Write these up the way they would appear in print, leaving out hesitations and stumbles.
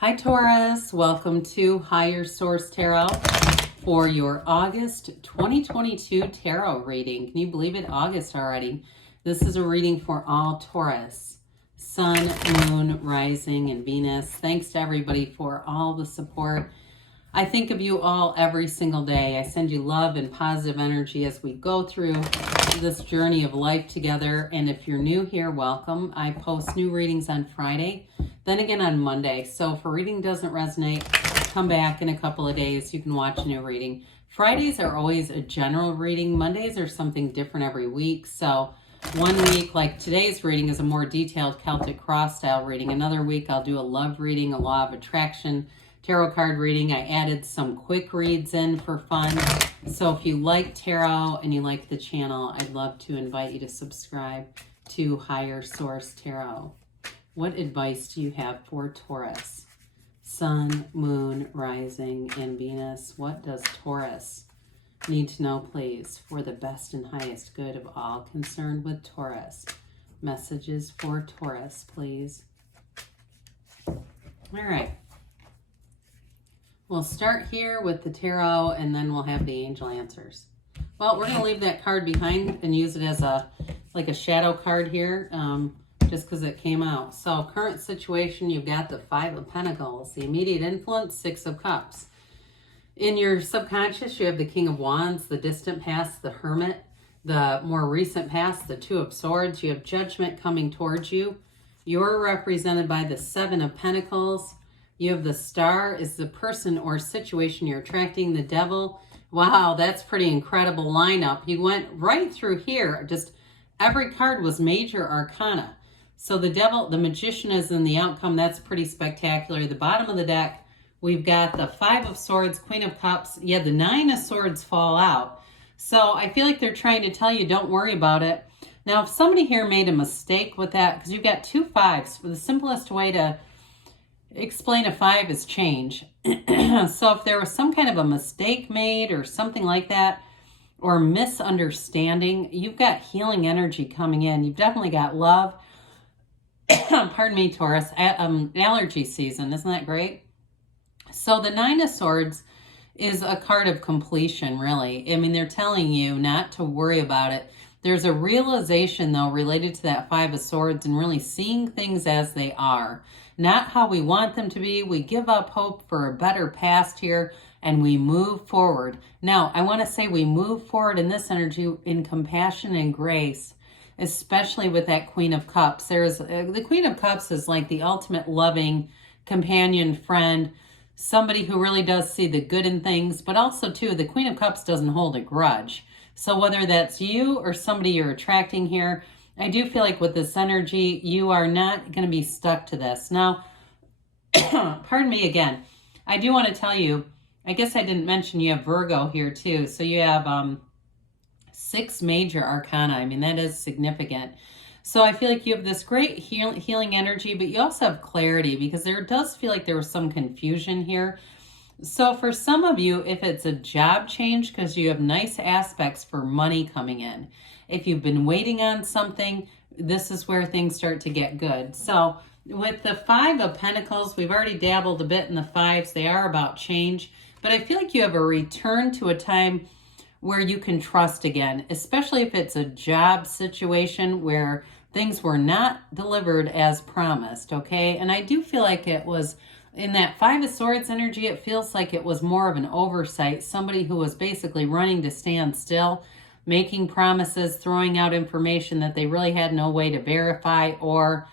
Hi Taurus, welcome to Higher Source Tarot for your August 2022 tarot reading. Can you believe it? August already. This is a reading for all Taurus, Sun, Moon, Rising, and Venus. Thanks to everybody for all the support. I think of you all every single day. I send you love and positive energy as we go through this journey of life together. And if you're new here, welcome. I post new readings on Friday, then again on Monday. So if a reading doesn't resonate, come back in a couple of days. You can watch a new reading. Fridays are always a general reading. Mondays are something different every week. So one week, like today's reading, is a more detailed Celtic cross style reading. Another week, I'll do a love reading, a law of attraction tarot card reading. I added some quick reads in for fun. So if you like tarot and you like the channel, I'd love to invite you to subscribe to Higher Source Tarot. What advice do you have for Taurus? Sun, Moon, Rising, and Venus. What does Taurus need to know, please, for the best and highest good of all concerned with Taurus? Messages for Taurus, please. All right. We'll start here with the tarot, and then we'll have the angel answers. Well, we're going to leave that card behind and use it as like a shadow card here, just because it came out. So current situation, you've got the Five of Pentacles, the immediate influence, Six of Cups. In your subconscious, you have the King of Wands, the distant past, the Hermit, the more recent past, the Two of Swords. You have Judgment coming towards you. You're represented by the Seven of Pentacles. You have the Star is the person or situation you're attracting. The Devil. Wow, that's pretty incredible lineup. You went right through here. Just every card was major arcana. So the Devil, the Magician is in the outcome. That's pretty spectacular. The bottom of the deck, we've got the Five of Swords, Queen of Cups. Yeah, the Nine of Swords fall out. So I feel like they're trying to tell you, don't worry about it. Now, if somebody here made a mistake with that, because you've got two fives, the simplest way to explain a five is change. So if there was some kind of a mistake made or something like that, or misunderstanding, you've got healing energy coming in. You've definitely got love. Pardon me, Taurus. Allergy season. Isn't that great? So the Nine of Swords is a card of completion, really. I mean, they're telling you not to worry about it. There's a realization, though, related to that Five of Swords and really seeing things as they are. Not how we want them to be. We give up hope for a better past here and we move forward. Now, I want to say we move forward in this energy in compassion and grace, especially with that Queen of Cups. The Queen of Cups is like the ultimate loving companion, friend, somebody who really does see the good in things, but also, too, the Queen of Cups doesn't hold a grudge. So whether that's you or somebody you're attracting here, I do feel like with this energy, you are not going to be stuck to this. Now, pardon me again. I do want to tell you, I guess I didn't mention you have Virgo here too. So you have 6 major arcana. I mean, that is significant. So I feel like you have this great healing energy, but you also have clarity because there does feel like there was some confusion here. So for some of you, if it's a job change, because you have nice aspects for money coming in. If you've been waiting on something, this is where things start to get good. So with the Five of Pentacles, we've already dabbled a bit in the fives. They are about change. But I feel like you have a return to a time where you can trust again, especially if it's a job situation where things were not delivered as promised, okay? And I do feel like it was, in that Five of Swords energy, it feels like it was more of an oversight, somebody who was basically running to stand still, making promises, throwing out information that they really had no way to verify or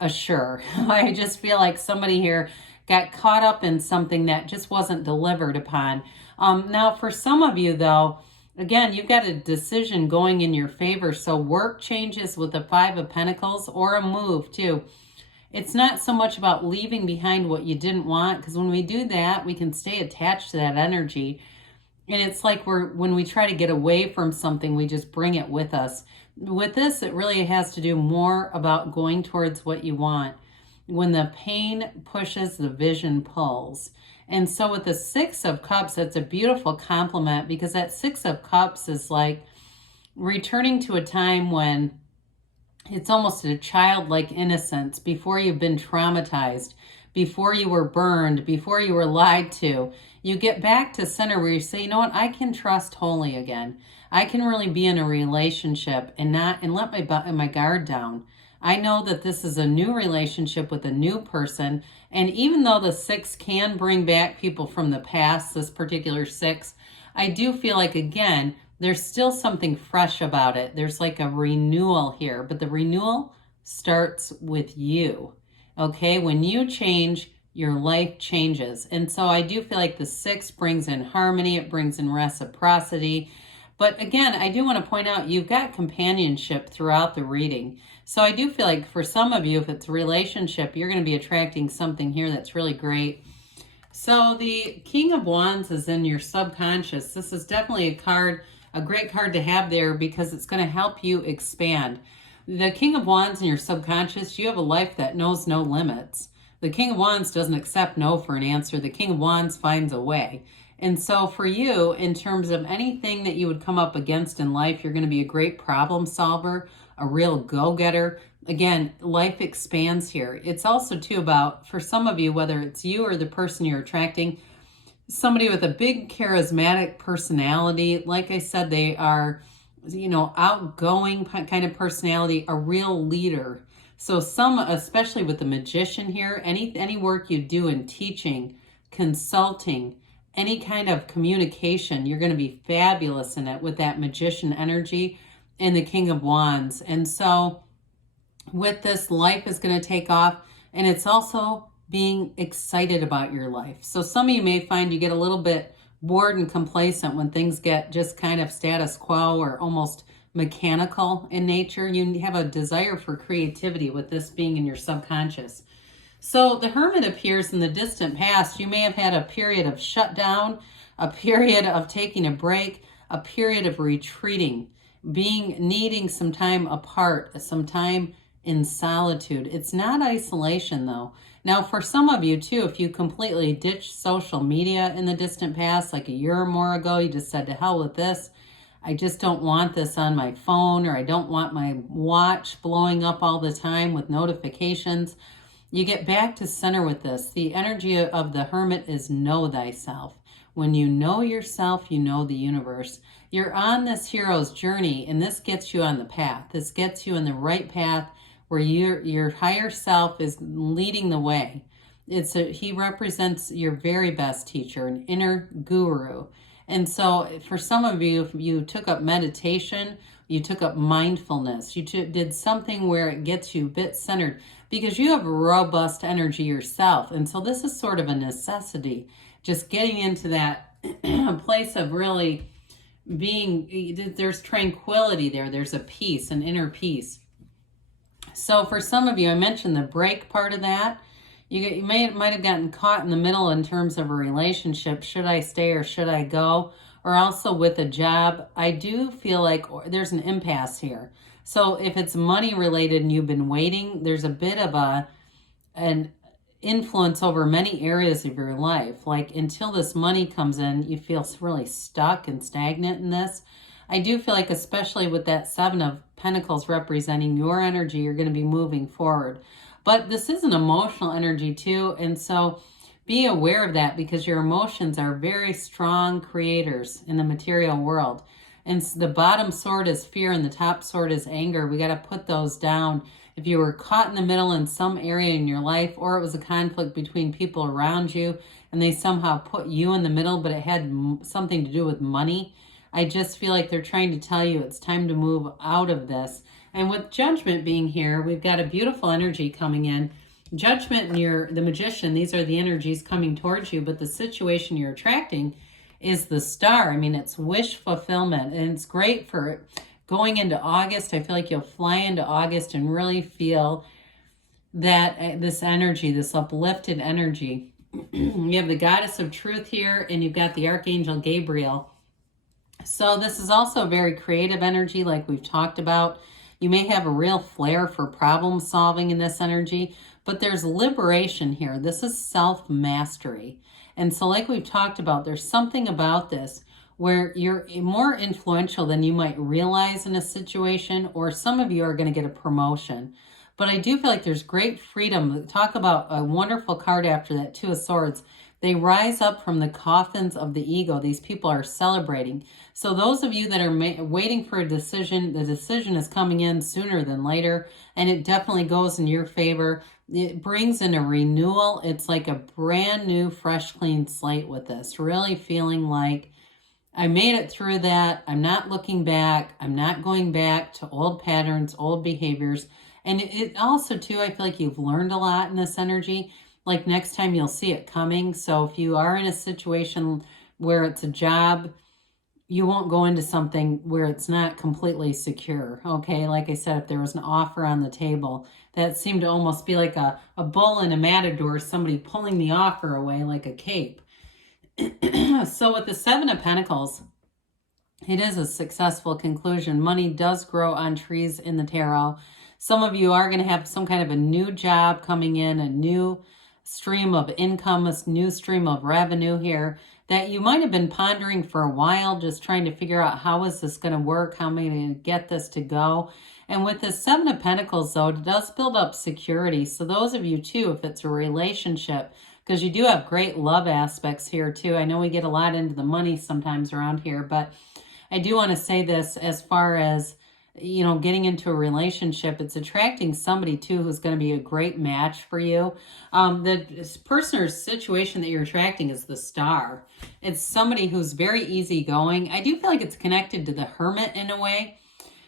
assure. I just feel like somebody here got caught up in something that just wasn't delivered upon. Now, for some of you, though, again, you've got a decision going in your favor. So work changes with the Five of Pentacles or a move, too. It's not so much about leaving behind what you didn't want, because when we do that, we can stay attached to that energy. And it's like when we try to get away from something, we just bring it with us. With this, it really has to do more about going towards what you want. When the pain pushes, the vision pulls. And so with the Six of Cups, that's a beautiful compliment, because that Six of Cups is like returning to a time when it's almost a childlike innocence before you've been traumatized before you were burned, before you were lied to, you get back to center where you say, you know what, I can trust wholly again. I can really be in a relationship and let my guard down. I know that this is a new relationship with a new person. And even though the 6 can bring back people from the past, this particular 6, I do feel like, again, there's still something fresh about it. There's like a renewal here, but the renewal starts with you. Okay, when you change, your life changes. And so I do feel like the 6 brings in harmony, it brings in reciprocity. But again, I do want to point out you've got companionship throughout the reading. So I do feel like for some of you, if it's a relationship, you're going to be attracting something here that's really great. So the King of Wands is in your subconscious. This is definitely a great card to have there because it's going to help you expand. The King of Wands in your subconscious, you have a life that knows no limits. The King of Wands doesn't accept no for an answer. The King of Wands finds a way. And so for you, in terms of anything that you would come up against in life, you're going to be a great problem solver, a real go-getter. Again, life expands here. It's also too about, for some of you, whether it's you or the person you're attracting, somebody with a big charismatic personality. Like I said, they are, outgoing kind of personality, a real leader. So some, especially with the magician here, any work you do in teaching, consulting, any kind of communication, you're going to be fabulous in it with that magician energy and the King of Wands. And so with this, life is going to take off, and it's also being excited about your life. So some of you may find you get a little bit bored and complacent when things get just kind of status quo or almost mechanical in nature. You have a desire for creativity with this being in your subconscious. So the Hermit appears in the distant past. You may have had a period of shutdown, a period of taking a break, a period of retreating, needing some time apart, some time in solitude. It's not isolation though. Now for some of you too, if you completely ditched social media in the distant past, like a year or more ago, you just said to hell with this. I just don't want this on my phone, or I don't want my watch blowing up all the time with notifications. You get back to center with this. The energy of the Hermit is know thyself. When you know yourself, you know the universe. You're on this hero's journey, and this gets you on the path. This gets you in the right path where your higher self is leading the way. He represents your very best teacher, an inner guru. And so for some of you, if you took up meditation, you took up mindfulness, you did something where it gets you a bit centered, because you have robust energy yourself. And so this is sort of a necessity, just getting into that place of really being, there's tranquility there. There's a peace, an inner peace. So for some of you, I mentioned the break part of that. You might have gotten caught in the middle in terms of a relationship. Should I stay or should I go? Or also with a job, I do feel like there's an impasse here. So if it's money related and you've been waiting, there's a bit of an influence over many areas of your life. Like until this money comes in, you feel really stuck and stagnant in this. I do feel like, especially with that 7 of Pentacles representing your energy, you're going to be moving forward. But this is an emotional energy too. And so be aware of that, because your emotions are very strong creators in the material world. And the bottom sword is fear and the top sword is anger. We got to put those down. If you were caught in the middle in some area in your life, or it was a conflict between people around you and they somehow put you in the middle, but it had something to do with money, I just feel like they're trying to tell you it's time to move out of this. And with Judgment being here, we've got a beautiful energy coming in. Judgment and the Magician, these are the energies coming towards you, but the situation you're attracting is the Star. I mean, it's wish fulfillment, and it's great for going into August. I feel like you'll fly into August and really feel that this energy, this uplifted energy. You have the Goddess of Truth here, and you've got the Archangel Gabriel. So this is also a very creative energy, like we've talked about. You may have a real flair for problem solving in this energy, but there's liberation here. This is self-mastery. And so like we've talked about, there's something about this where you're more influential than you might realize in a situation, or some of you are going to get a promotion. But I do feel like there's great freedom. Talk about a wonderful card after that, Two of Swords. They rise up from the coffins of the ego. These people are celebrating. So those of you that are waiting for a decision, the decision is coming in sooner than later, and it definitely goes in your favor. It brings in a renewal. It's like a brand new, fresh, clean slate with this. Really feeling like I made it through that. I'm not looking back. I'm not going back to old patterns, old behaviors. And it also, too, I feel like you've learned a lot in this energy. Like next time you'll see it coming. So if you are in a situation where it's a job, you won't go into something where it's not completely secure. Okay, like I said, if there was an offer on the table, that seemed to almost be like a bull in a matador, somebody pulling the offer away like a cape. So with the Seven of Pentacles, it is a successful conclusion. Money does grow on trees in the tarot. Some of you are going to have some kind of a new job coming in, a new stream of income, a new stream of revenue here that you might have been pondering for a while, just trying to figure out how is this going to work, how am I going to get this to go. And with the Seven of Pentacles, though, it does build up security. So those of you, too, if it's a relationship, because you do have great love aspects here, too. I know we get a lot into the money sometimes around here, but I do want to say this as far as, you know, getting into a relationship, it's attracting somebody too who's going to be a great match for you. The person or situation that you're attracting is the Star. It's somebody who's very easygoing. I do feel like it's connected to the Hermit in a way.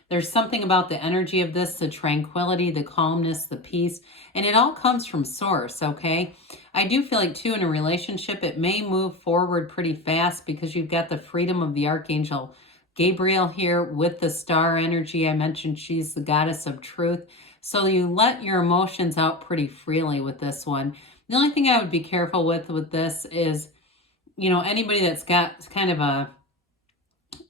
There's something about the energy of this, the tranquility, the calmness, the peace, and it all comes from source, okay? I do feel like, too, in a relationship, it may move forward pretty fast because you've got the freedom of the Archangel Gabriel here with the Star energy. I mentioned she's the goddess of truth. So you let your emotions out pretty freely with this one. The only thing I would be careful with this is, you know, anybody that's got kind of a,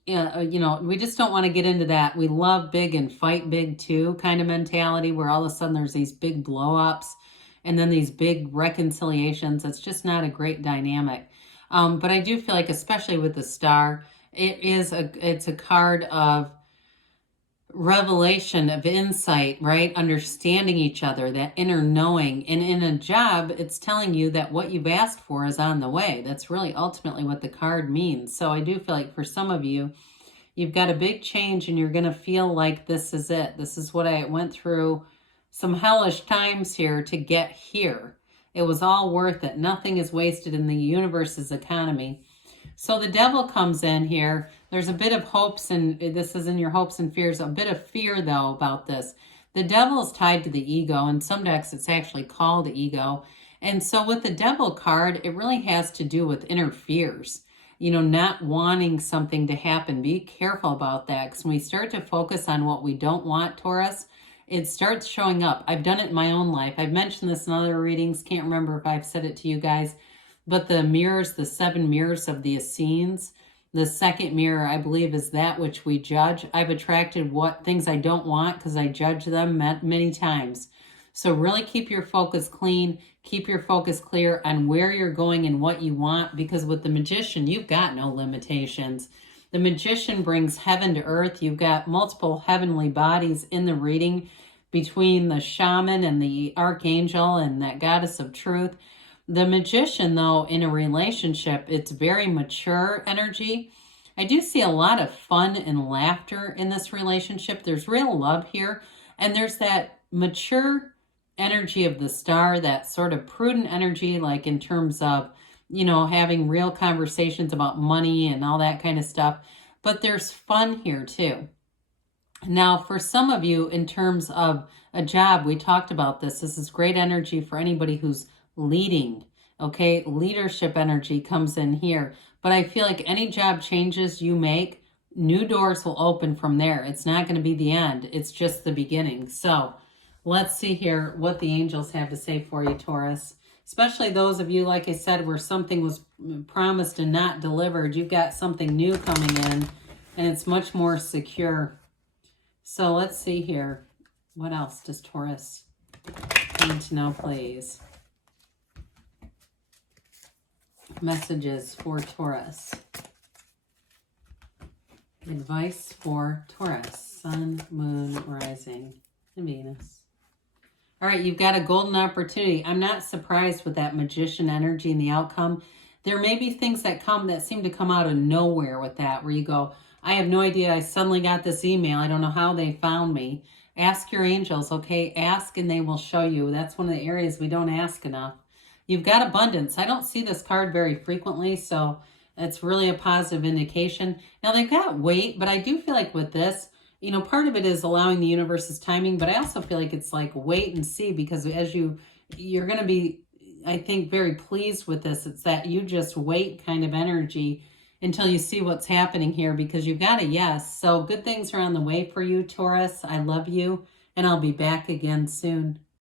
you know, we just don't want to get into that. We love big and fight big too kind of mentality where all of a sudden there's these big blow-ups and then these big reconciliations. It's just not a great dynamic. But I do feel like, especially with the Star, it's a card of revelation, of insight, right? Understanding each other, that inner knowing. And in a job, it's telling you that what you've asked for is on the way. That's really ultimately what the card means. So I do feel like for some of you, you've got a big change and you're going to feel like this is it. This is what I went through some hellish times here to get here. It was all worth it. Nothing is wasted in the universe's economy. So the Devil comes in here. There's a bit of hopes, and this is in your hopes and fears, a bit of fear, though, about this. The Devil is tied to the ego. In some decks, it's actually called ego. And so with the Devil card, it really has to do with inner fears. You know, not wanting something to happen. Be careful about that, because when we start to focus on what we don't want, Taurus, it starts showing up. I've done it in my own life. I've mentioned this in other readings. Can't remember if I've said it to you guys. But the mirrors, the 7 mirrors of the Essenes, the second mirror, I believe, is that which we judge. I've attracted what things I don't want because I judge them many times. So really keep your focus clean. Keep your focus clear on where you're going and what you want, because with the Magician, you've got no limitations. The Magician brings heaven to earth. You've got multiple heavenly bodies in the reading between the Shaman and the Archangel and that goddess of truth. The Magician, though, in a relationship, it's very mature energy. I do see a lot of fun and laughter in this relationship. There's real love here. And there's that mature energy of the Star, that sort of prudent energy, like in terms of, you know, having real conversations about money and all that kind of stuff. But there's fun here, too. Now, for some of you, in terms of a job, we talked about this. This is great energy for anybody who's leading, okay? Leadership energy comes in here. But I feel like any job changes you make, new doors will open from there. It's not going to be the end. It's just the beginning. So let's see here what the angels have to say for you, Taurus. Especially those of you, like I said, where something was promised and not delivered. You've got something new coming in, and it's much more secure. So let's see here. What else does Taurus need to know, please? Messages for Taurus. Advice for Taurus. Sun, Moon, Rising, and Venus. All right, you've got a golden opportunity. I'm not surprised with that magician energy and the outcome. There may be things that come that seem to come out of nowhere with that, where you go, I have no idea. I suddenly got this email. I don't know how they found me. Ask your angels, okay? Ask and they will show you. That's one of the areas we don't ask enough. You've got abundance. I don't see this card very frequently, so it's really a positive indication. Now, they've got weight, but I do feel like with this, you know, part of it is allowing the universe's timing, but I also feel like it's like wait and see, because as you're going to be, I think, very pleased with this. It's that you just wait kind of energy until you see what's happening here, because you've got a yes. So good things are on the way for you, Taurus. I love you, and I'll be back again soon.